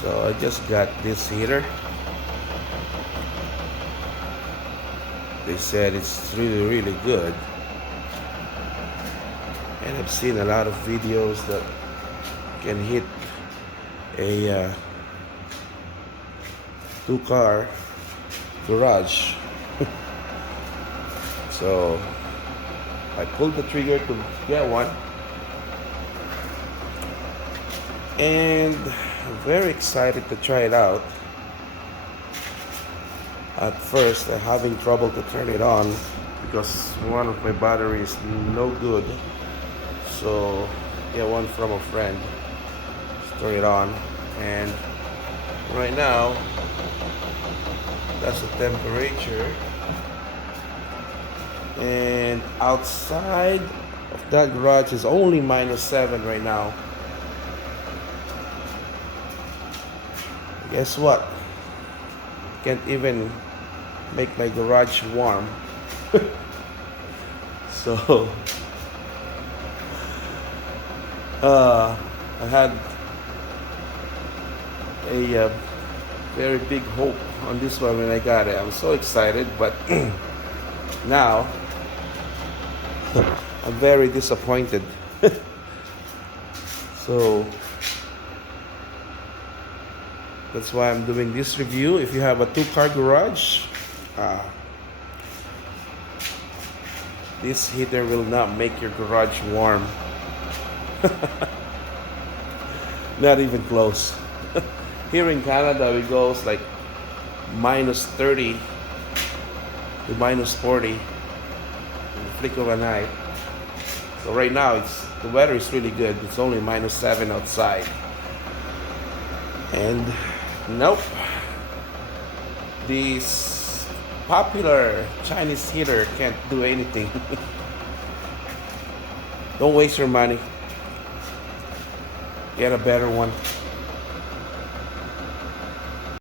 So I just got this heater. They said it's really good, and I've seen a lot of videos that can hit a two-car garage. So I pulled the trigger to get one, and I'm very excited to try it out. At first I'm having trouble to turn it on because one of my batteries is no good, so get one from a friend to turn it on. And right now that's the temperature, and outside of that garage is only -7 right now. Guess what? Can't even make my garage warm. So I had a very big hope on this one when I got it. I'm so excited, but now I'm very disappointed. So that's why I'm doing this review. If you have a two-car garage, this heater will not make your garage warm. Not even close. Here in Canada, it goes like -30 to -40 in the flick of an eye. So right now, the weather is really good. It's only -7 outside. And nope, this popular Chinese heater can't do anything. Don't waste your money. Get a better one.